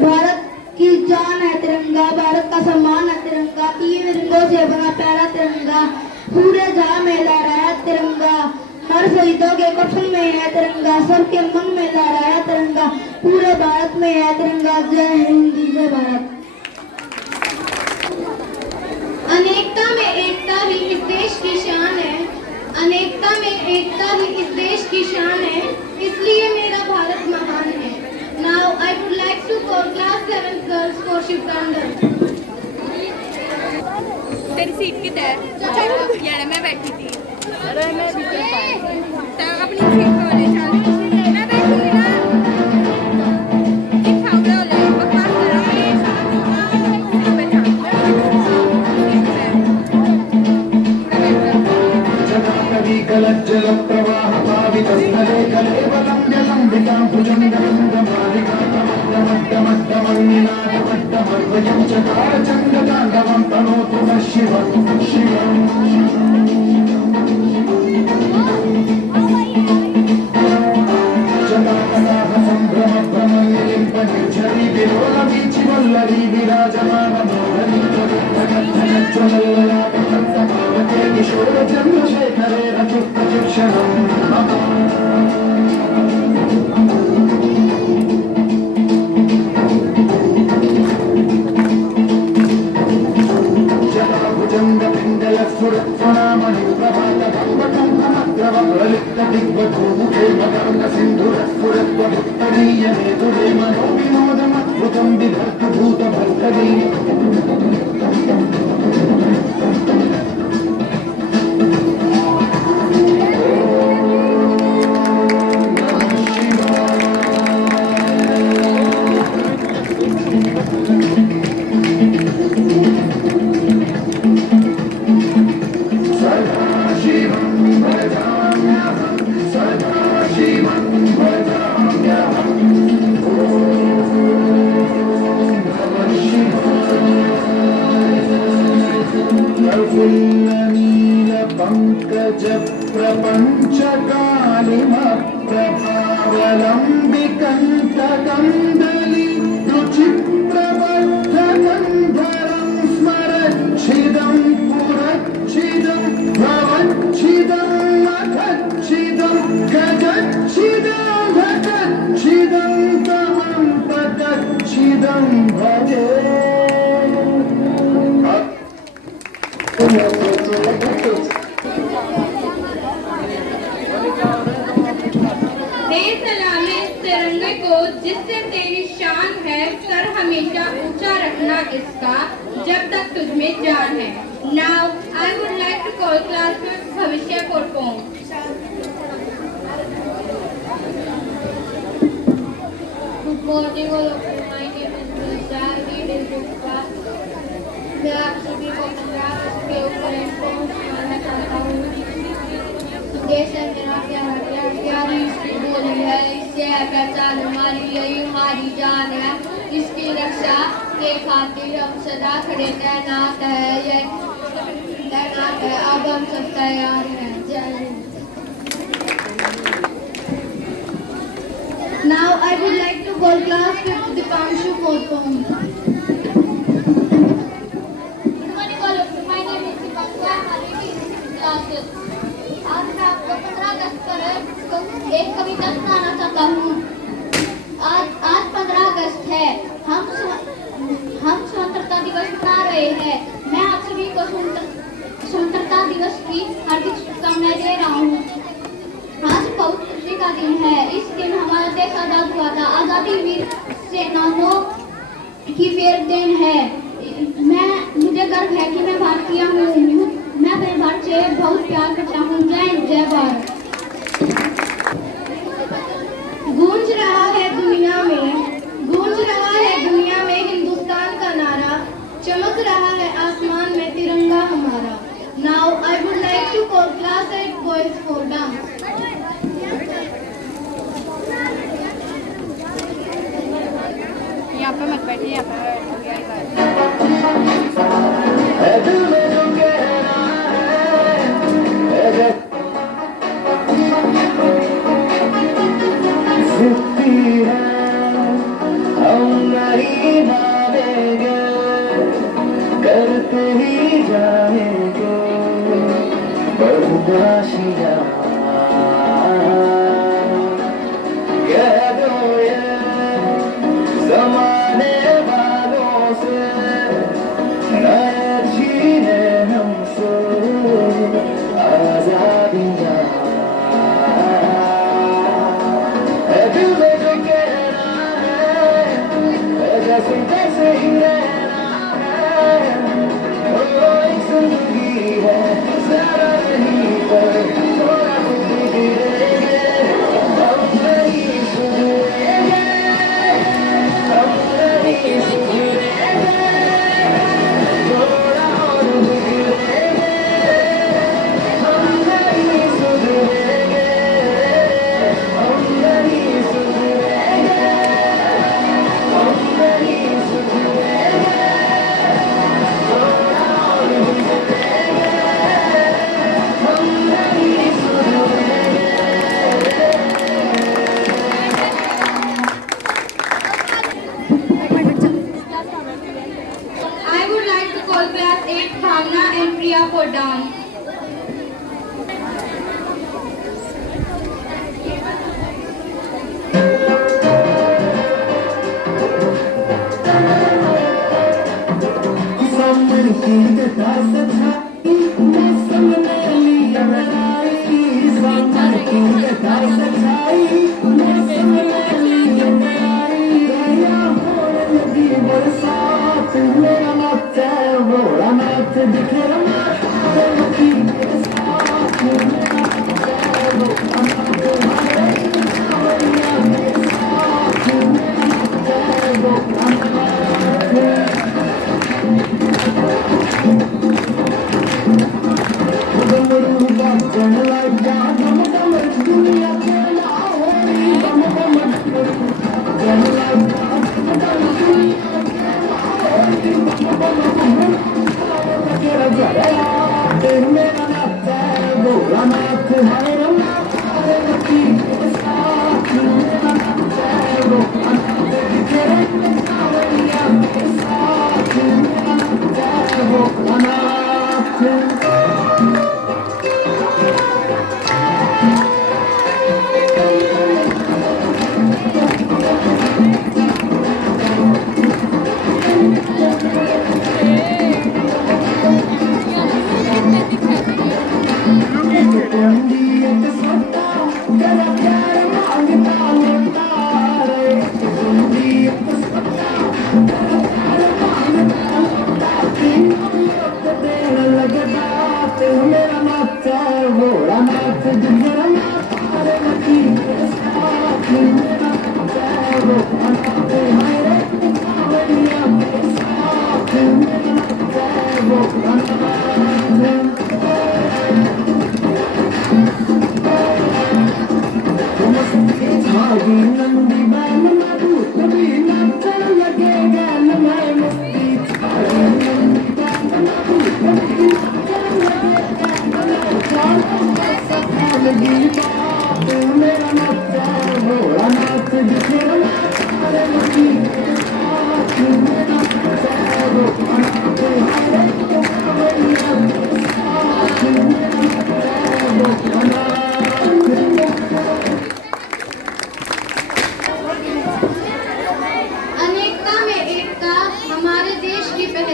भारत की जान है तिरंगा, भारत का सम्मान है तिरंगा, 3 रंगों से बना प्यारा तिरंगा, पूरे जहां में लहराया तिरंगा, हर शहीदों के कफन में है तिरंगा, सबके मन में लहराया तिरंगा, पूरे भारत में है तिरंगा। जय हिंद, जय भारत। अनेकता में एकता ही इस देश की शान है, अनेकता में एकता ही इस देश की शान है, इसलिए मेरा भारत महान है। Now I would like to call class 7 girls for Shiv Tandav. तेरी सीट किधर है? यार मैं बैठी थी। अरे मैं भी अपनी सीट पे वाले चल। मैं बैठूंगी ना। एक खाऊंगा वाले बकवास कर रहा है। जगत्कवि गलज्जल प्रवाह पावितस्थले कलेवलं जलम्बितां भुजङ्गमण्डमालिकां तमड्डमड्डमण्डिनाथमड्डमर्वयं चकारचण्डताण्डवं तनोतु नः शिवं शिवम्। जटाकटाह सम्भ्रमभ्रमनिलिम्पनिर्झरी विलोलवीचिवल्लरी विराजमानमोहरी प्रविद्धगद्धगज्ज्वलल्ललाटकट्टपावके किशोरचन्द्रशेखरे रचिप्रचिक्षणम्। जटाभुजङ्गपिङ्गलस्फुरत्फुरामणिप्रभातभङ्गटङ्कमग्रवप्रलिप्तदिग्वधूमुखे मकरन्दसिन्धुरस्फुरत्वभित्तरीयमेतुरे मनोविनोदमद्भुतं बिभर्तु भूतभर्तरी। प्रभावलम्बिकन्तकन्दली रुचिप्रबद्धगन्धरं स्मरच्छिदं पुरच्छिदं भवच्छिदं मखच्छिदं गजच्छिदं भटच्छिदं तमं पटच्छिदं भजे। दे सलामी इस तिरंगे को जिससे तेरी शान है, सर हमेशा ऊंचा रखना इसका जब तक तुझमें जान है। Now I would like to call class 5th भविष्य for poem. Morning all of you, my name is Mirza, read in this class. मैं आप सभी को पंजाब के ऊपर एक पोएम सुनाना चाहता हूँ। देश है मेरा प्यारा प्यार, प्यारी इसकी बोली है, इससे है पहचान हमारी, यही हमारी जान है। इसकी रक्षा के खातिर हम सदा खड़े तैनात है, ये तैनात है। अब हम सब तैयार हैं। जय Hind. Now I would like to call class 5th Dipanshu for poem. Good morning all of you. My name is Dipanshu. I am reading classes. आज मैं आपको 15 अगस्त पर एक कविता सुनाना चाहता हूँ। आज 15 अगस्त है। हम स्वतंत्रता दिवस मना रहे हैं। मैं आप सभी को स्वतंत्रता दिवस की हार्दिक शुभकामनाएं दे रहा हूँ। आज बहुत खुशी का दिन है। इस दिन हमारा देश आजाद हुआ था। आजादी वीर सेनानियों की देन है। मुझे गर्व है कि मैं भारतीय हूँ। मैं अपने भारत से बहुत प्यार करता हूँ। जय हिंद, जय भारत। गूंज रहा है दुनिया में हिंदुस्तान का नारा, चमक रहा है आसमान में तिरंगा हमारा। Now I would like to call class 8 boys for dance. यहाँ पे मत बैठिए, यहाँ पे दिल में जो कहना है जिद्दी है, हम नहीं मानेंगे, करते ही जाएंगे बर्दाश्तियाँ। कह दो ये ज़माने वालों से, नए जीने हमसे आज़ादियाँ। दिल में जो कहना है जैसे जैसे ही रहना है, एक जिंदगी है ज़रा नहीं पर थोड़ा गुज़रेंगे, हम नहीं सुधरेंगे, हम नहीं सुधरेंगे, थोड़ा और गुज़रेंगे, हम नहीं सुधरेंगे, हम नहीं सुधरेंगे, हम नहीं सुधरेंगे, थोड़ा और गुज़रेंगे, हम नहीं सुधरेंगे। I would like to call class 8 Bhavna and Priya for dance. Someone keep the dust of someone early arrive. Someone keep the dust of someone early arrive. Gaya hone lagi barsat, mera naat hai vola naat dikhera naat, lagi barsat, mera naat hai vola naat, mera naat hai vola naat.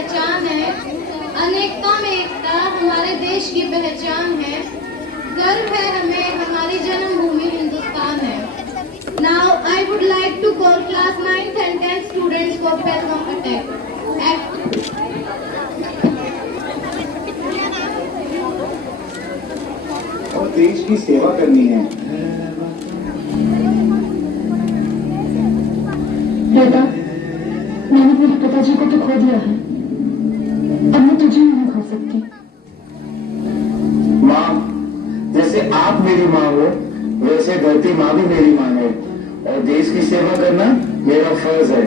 पहचान है, अनेकता में एकता हमारे देश की पहचान है। गर्व है हमें, हमारी जन्मभूमि हिंदुस्तान है। Now I would like to call class 9th and 10th students for Pelham attack. और देश की सेवा करनी है। बेटा, मैंने मेरे पिताजी को तो खो दिया है, अब मैं तुझे नहीं खो सकती। माँ, जैसे आप मेरी माँ हो, वैसे धरती माँ भी मेरी माँ है, और देश की सेवा करना मेरा फर्ज है।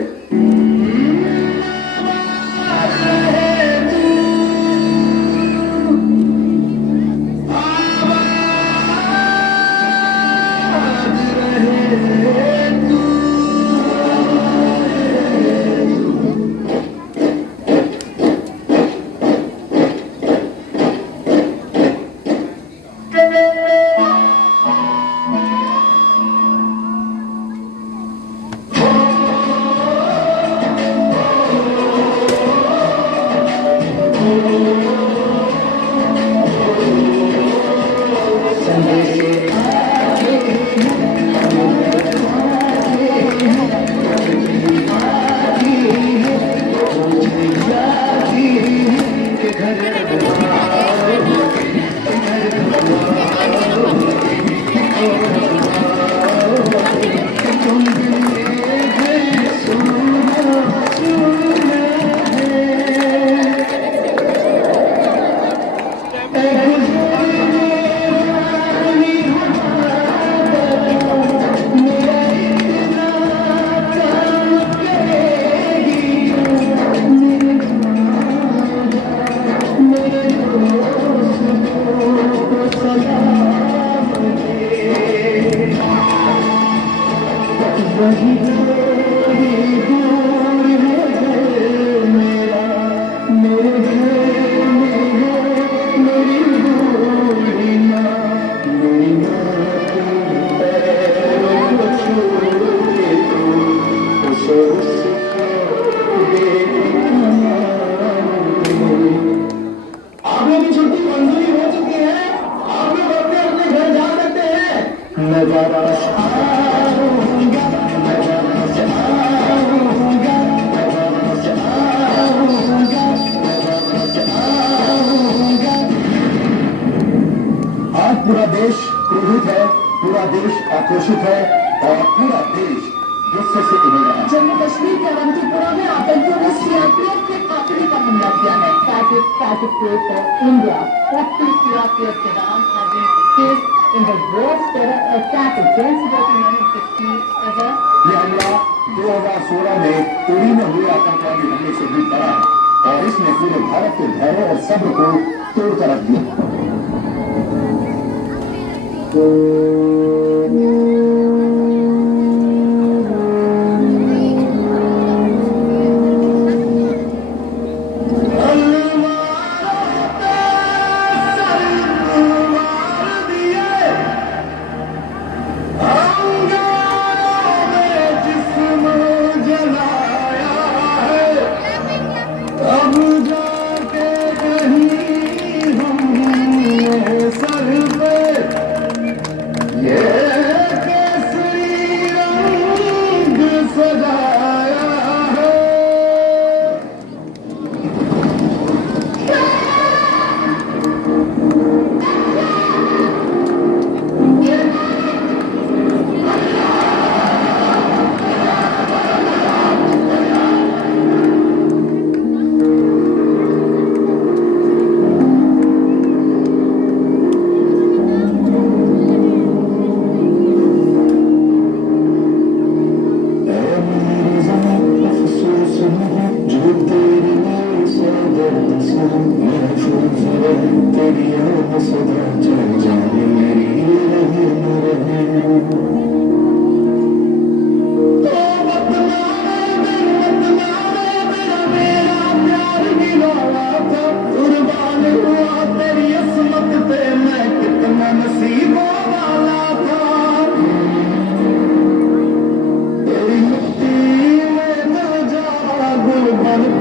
पूरा देश क्रोधित है, पूरा देश आक्रोशित है और पूरा देश गुस्से से उभर रहा है। जम्मू कश्मीर के अवंतीपुरा में आतंकियों ने सीआरपीएफ के काफिले पर हमला किया है। India, practically CRPF Iran have been engaged in the worst terror attack against the United States ever. ये हमला 2016 में उरी में हुए आतंकवादी हमले से भी बड़ा है और इसने पूरे भारत के धैर्य और सब्र को तोड़ कर रख दिया।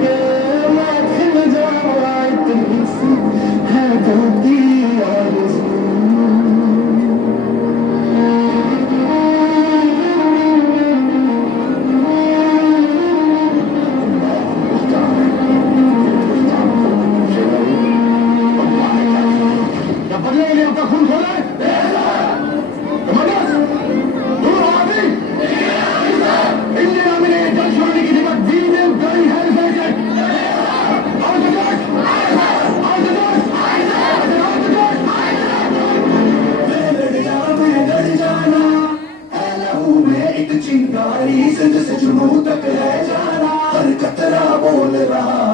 के बोल रहा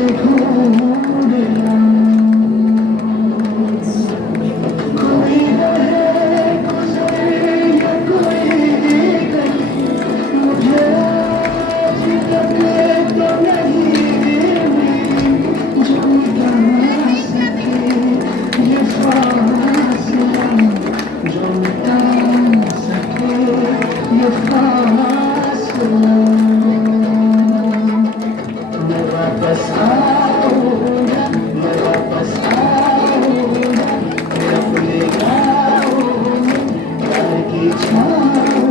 से ढूंढना कोई रहे गुजरे या कोई गली मुझे आज तक तो नहीं मिली जो मिटा सके ये फासला जो मिटा सके ये फासला मैं वापस आऊंगा मैं वापस आऊंगा मैं अपने गाँव में प्यार की छाँव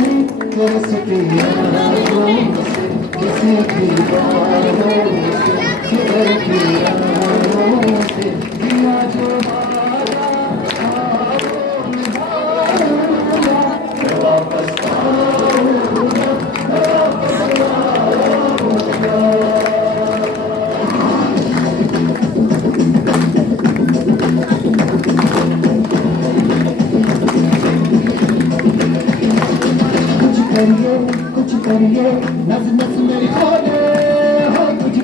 में तरसती यादों से किसी की बातों से किधर की यादों से दिया जो वादा मैं वापस आऊंगा मैं वापस आऊंगा कुछ करिए नस नस मेरी खोले हो कुछ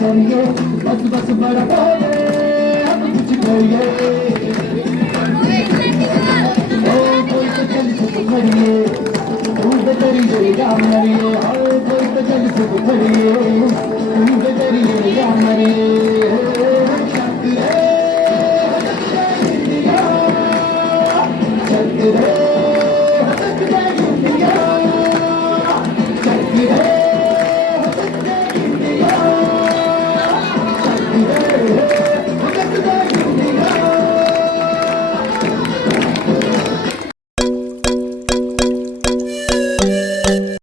करिए बस बस बड़ा बोले अब कुछ करिए ओ कोई तो जल से खड़िए तू तेरी जरिया मरिए ओ कोई तो जल से खड़िए तू तेरी जरिया मरिए चक्रे